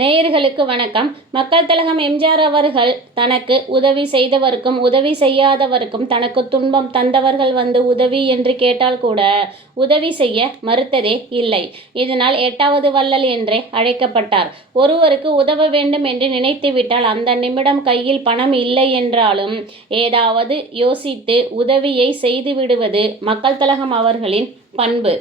நேயர்களுக்கு வணக்கம். மக்கள் திலகம் எம்ஜிஆர் அவர்கள் தனக்கு உதவி செய்தவருக்கும் உதவி செய்யாதவருக்கும் தனக்கு துன்பம் தந்தவர்கள் வந்து உதவி என்று கேட்டால் கூட உதவி செய்ய மறுத்ததே இல்லை. இதனால் எட்டாவது வள்ளல் என்றே அழைக்கப்பட்டார். ஒருவருக்கு உதவ வேண்டும் என்று நினைத்துவிட்டால் அந்த நிமிடம் கையில் பணம் இல்லை என்றாலும் ஏதாவது யோசித்து உதவியை செய்து விடுவது மக்கள் திலகம் அவர்களின் பண்பு.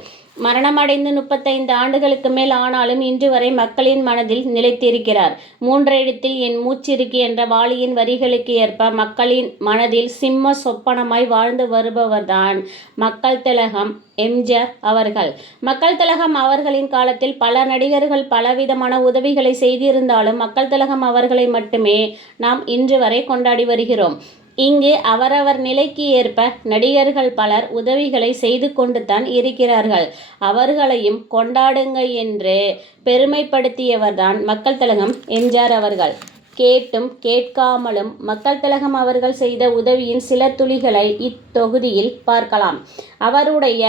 மரணமடைந்து முப்பத்தைந்து ஆண்டுகளுக்கு மேல் ஆனாலும் இன்று வரை மக்களின் மனதில் நிலைத்திருக்கிறார். மூன்றெழுத்தில் என் மூச்சிருக்கு என்ற வாலியின் வரிகளுக்கு ஏற்ப மக்களின் மனதில் சிம்ம சொப்பனமாய் வாழ்ந்து வருபவர்தான் மக்கள் திலகம் எம்ஜிஆர் அவர்கள். மக்கள் திலகம் அவர்களின் காலத்தில் பல நடிகர்கள் பலவிதமான உதவிகளை செய்திருந்தாலும் மக்கள் திலகம் அவர்களை மட்டுமே நாம் இன்று வரை கொண்டாடி வருகிறோம். இங்கு அவரவர் நிலைக்கு ஏற்ப நடிகர்கள் பலர் உதவிகளை செய்து கொண்டு தான் இருக்கிறார்கள். அவர்களையும் கொண்டாடுங்க என்று பெருமைப்படுத்தியவர்தான் மக்கள் தலகம் எம்ஜிஆர் அவர்கள். கேட்டும் கேட்காமலும் மக்கள் திலகம் அவர்கள் செய்த உதவியின் சில துளிகளை இத்தொகுதியில் பார்க்கலாம். அவருடைய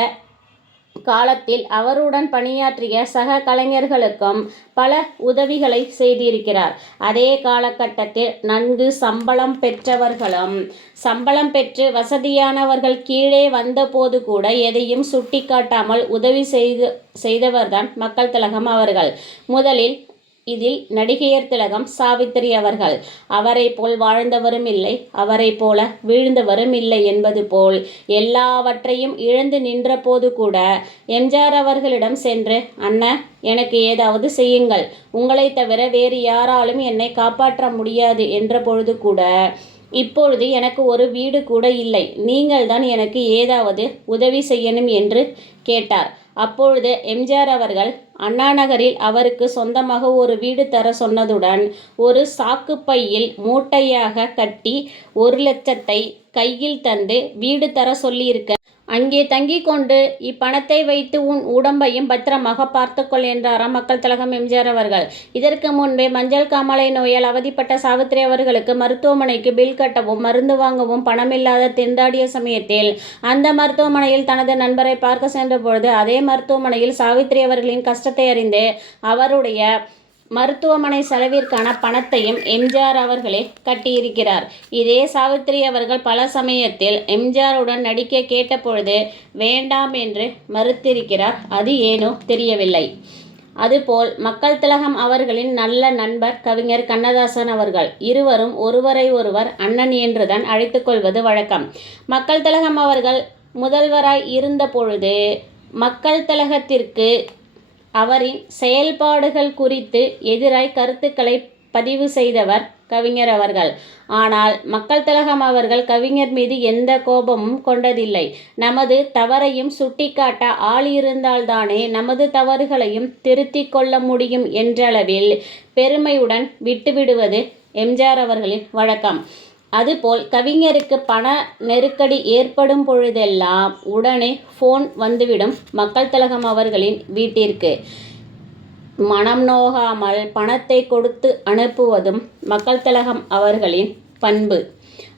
காலத்தில் அவருடன் பணியாற்றிய சக கலைஞர்களுக்கும் பல உதவிகளை செய்திருக்கிறார். அதே காலகட்டத்தில் நன்கு சம்பளம் பெற்றவர்களும் சம்பளம் பெற்று வசதியானவர்கள் கீழே வந்தபோது கூட எதையும் சுட்டிக்காட்டாமல் உதவி செய்து செய்தவர்தான் மக்கள் திலகம் அவர்கள். முதலில் இதில் நடிகையர் திலகம் சாவித்திரி அவர்கள். அவரை போல் வாழ்ந்தவரும் இல்லை அவரை போல வீழ்ந்தவரும் இல்லை என்பது போல் எல்லாவற்றையும் இழந்து நின்றபோது கூட எம்ஜிஆர் அவர்களிடம் சென்று அண்ணா எனக்கு ஏதாவது செய்யுங்கள். உங்களை தவிர வேறு யாராலும் என்னை காப்பாற்ற முடியாது என்ற பொழுது கூட இப்பொழுது எனக்கு ஒரு வீடு கூட இல்லை. நீங்கள்தான் எனக்கு ஏதாவது உதவி செய்யணும் என்று கேட்டார். அப்பொழுது எம்ஜிஆர் அவர்கள் அண்ணா நகரில் அவருக்கு சொந்தமாக ஒரு வீடு தர சொன்னதுடன் ஒரு சாக்குப்பையில் மூட்டையாக கட்டி ஒரு லட்சத்தை கையில் தந்து வீடு தர சொல்லியிருக்க அங்கே தங்கிக் கொண்டு இப்பணத்தை வைத்து உன் உடம்பையும் பத்திரமாக பார்த்துக்கொள் என்றாராம் மக்கள் திலகம் எம்ஜிஆர் அவர்கள். இதற்கு முன்பே மஞ்சள் காமாலை நோயால் அவதிப்பட்ட சாவித்திரி அவர்களுக்கு மருத்துவமனைக்கு பில் கட்டவும் மருந்து வாங்கவும் பணமில்லாத திண்டாடிய சமயத்தில் அந்த மருத்துவமனையில் தனது நண்பரை பார்க்க சென்றபொழுது அதே மருத்துவமனையில் சாவித்திரி அவர்களின் கஷ்டத்தை அறிந்து அவருடைய மருத்துவமனை செலவிற்கான பணத்தையும் எம்ஜிஆர் அவர்களே கட்டியிருக்கிறார். இதே சாவித்திரி அவர்கள் பல சமயத்தில் எம்ஜிஆருடன் நடிக்க கேட்டபொழுது வேண்டாம் என்று மறுத்திருக்கிறார். அது ஏனோ தெரியவில்லை. அதுபோல் மக்கள் திலகம் அவர்களின் நல்ல நண்பர் கவிஞர் கண்ணதாசன் அவர்கள் இருவரும் ஒருவரை ஒருவர் அண்ணன் என்றுதான் அழைத்து கொள்வது வழக்கம். மக்கள் திலகம் அவர்கள் முதல்வராய் இருந்த பொழுது மக்கள் திலகத்திற்கு அவரின் செயல்பாடுகள் குறித்து எதிராய் கருத்துக்களை பதிவு செய்தவர் கவிஞர் அவர்கள். ஆனால் மக்கள் திலகம் அவர்கள் கவிஞர் மீது எந்த கோபமும் கொண்டதில்லை. நமது தவறையும் சுட்டிக்காட்ட ஆள் இருந்தால்தானே நமது தவறுகளையும் திருத்திக் கொள்ள முடியும் என்றளவில் பெருமையுடன் விட்டுவிடுவது எம்ஜிஆர் அவர்களின் வழக்கம். அதுபோல் கவிஞருக்கு பண நெருக்கடி ஏற்படும் பொழுதெல்லாம் உடனே ஃபோன் வந்துவிடும் மக்கள் திலகம் அவர்களின் வீட்டிற்கு. மனம் நோகாமல் பணத்தை கொடுத்து அனுப்புவதும் மக்கள் திலகம் அவர்களின் பண்பு.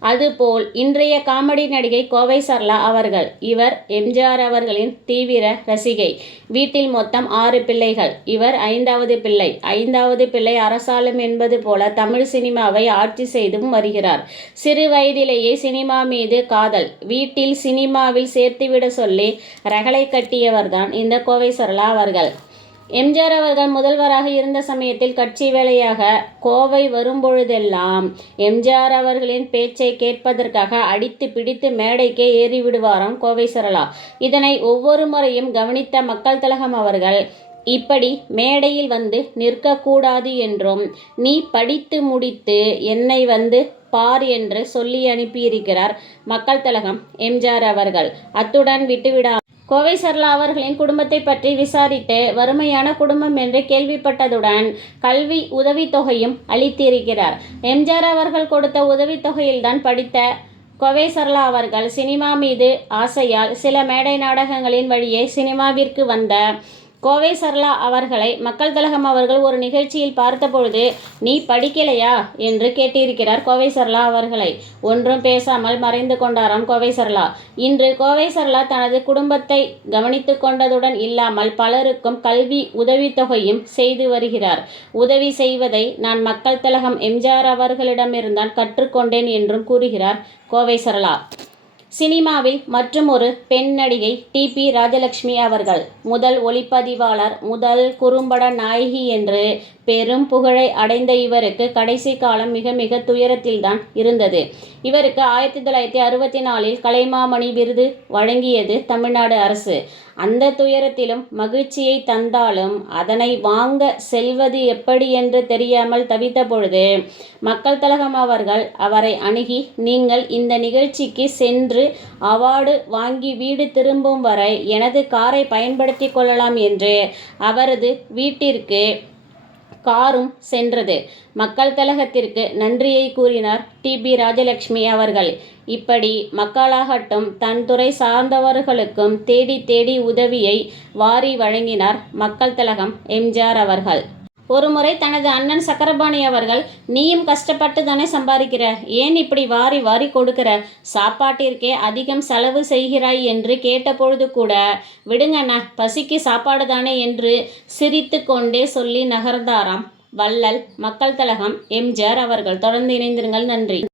அதுபோல் இன்றைய காமெடி நடிகை கோவை சர்லா அவர்கள் இவர் எம்ஜிஆர் அவர்களின் தீவிர ரசிகை. வீட்டில் மொத்தம் ஆறு பிள்ளைகள். இவர் ஐந்தாவது பிள்ளை. ஐந்தாவது பிள்ளை அரசாலும் என்பது போல தமிழ் சினிமாவை ஆட்சி செய்தும் வருகிறார். சிறு வயதிலேயே சினிமா மீது காதல். வீட்டில் சினிமாவில் சேர்த்துவிட சொல்லி ரகளை கட்டியவர்தான் இந்த கோவை சர்லா அவர்கள். எம்ஜிஆர் அவர்கள் முதல்வராக இருந்த சமயத்தில் கட்சி வேலையாக கோவை வரும்பொழுதெல்லாம் எம்ஜிஆர் அவர்களின் பேச்சை கேட்பதற்காக அடித்து பிடித்து மேடைக்கே ஏறிவிடுவாராம் கோவை சரளா. இதனை ஒவ்வொரு முறையும் கவனித்த மக்கள் தலகம் அவர்கள் இப்படி மேடையில் வந்து நிற்கக்கூடாது என்றும் நீ படித்து முடித்து என்னை வந்து பார் என்று சொல்லி அனுப்பியிருக்கிறார் மக்கள் தலகம் எம்ஜிஆர் அவர்கள். அத்துடன் விட்டுவிடா கோவை சர்லா அவர்களின் குடும்பத்தை பற்றி விசாரித்து வறுமையான குடும்பம் என்று கேள்விப்பட்டதுடன் கல்வி உதவித்தொகையும் அளித்திருக்கிறார். எம்ஜிஆர் அவர்கள் கொடுத்த உதவித்தொகையில்தான் படித்த கோவை சர்லா அவர்கள் சினிமா மீது ஆசையால் சில மேடை நாடகங்களின் வழியே சினிமாவிற்கு வந்த கோவை சரளா அவர்களை மக்கள் தலகம் அவர்கள் ஒரு நிகழ்ச்சியில் பார்த்தபொழுது நீ படிக்கலையா? என்று கேட்டிருக்கிறார் கோவை சரளா அவர்களை. ஒன்றும் பேசாமல் மறைந்து கொண்டாராம் கோவை சரளா. இன்று கோவை சரளா தனது குடும்பத்தை கவனித்து கொண்டதுடன் இல்லாமல் பலருக்கும் கல்வி உதவித்தொகையும் செய்து வருகிறார். உதவி செய்வதை நான் மக்கள் தலகம் எம்ஜிஆர் அவர்களிடமிருந்தான் கற்றுக்கொண்டேன் என்றும் கூறுகிறார் கோவை சரளா. சினிமாவில் மற்றுமொரு பெண் நடிகை டிபி ராஜலட்சுமி அவர்கள். முதல் ஒளிப்பதிவாளர் முதல் குறும்பட நாயகி என்று பெரும் புகழை அடைந்த இவருக்கு கடைசி காலம் மிக மிக துயரத்தில்தான் இருந்தது. இவருக்கு ஆயிரத்தி தொள்ளாயிரத்தி அறுபத்தி நாலில் கலைமாமணி விருது வழங்கியது தமிழ்நாடு அரசு. அந்த துயரத்திலும் மகிழ்ச்சியை தந்தாலும் அதனை வாங்க செல்வது எப்படி என்று தெரியாமல் தவித்த பொழுது மக்கள் தலகம் அவர்கள் அவரை அணுகி நீங்கள் இந்த நிகழ்ச்சிக்கு சென்று அவார்டு வாங்கி வீடு திரும்பும் வரை எனது காரை பயன்படுத்தி கொள்ளலாம் என்று அவரது வீட்டிற்கு காரும் சென்றது. மக்கள் கழகத்திற்கு நன்றியை கூறினார் டிபி ராஜலட்சுமி அவர்கள். இப்படி மக்களாகட்டும் தன் துறை சார்ந்தவர்களுக்கும் தேடி தேடி உதவியை வாரி வழங்கினார் மக்கள் கழகம் எம்ஜிஆர் அவர்கள். ஒருமுறை தனது அண்ணன் சக்கரபாணி அவர்கள் நீயும் கஷ்டப்பட்டு தானே சம்பாதிக்கிற? ஏன் இப்படி வாரி வாரி கொடுக்கிற? சாப்பாட்டிற்கே அதிகம் செலவு செய்கிறாய் என்று கேட்டபொழுது கூட விடுங்கண்ணா பசிக்கு சாப்பாடு தானே என்று சிரித்து கொண்டே சொல்லி நகர்ந்தாராம் வள்ளல் மக்கள் தலகம் எம்ஜிஆர் அவர்கள். தொடர்ந்து இணைந்திருங்கள். நன்றி.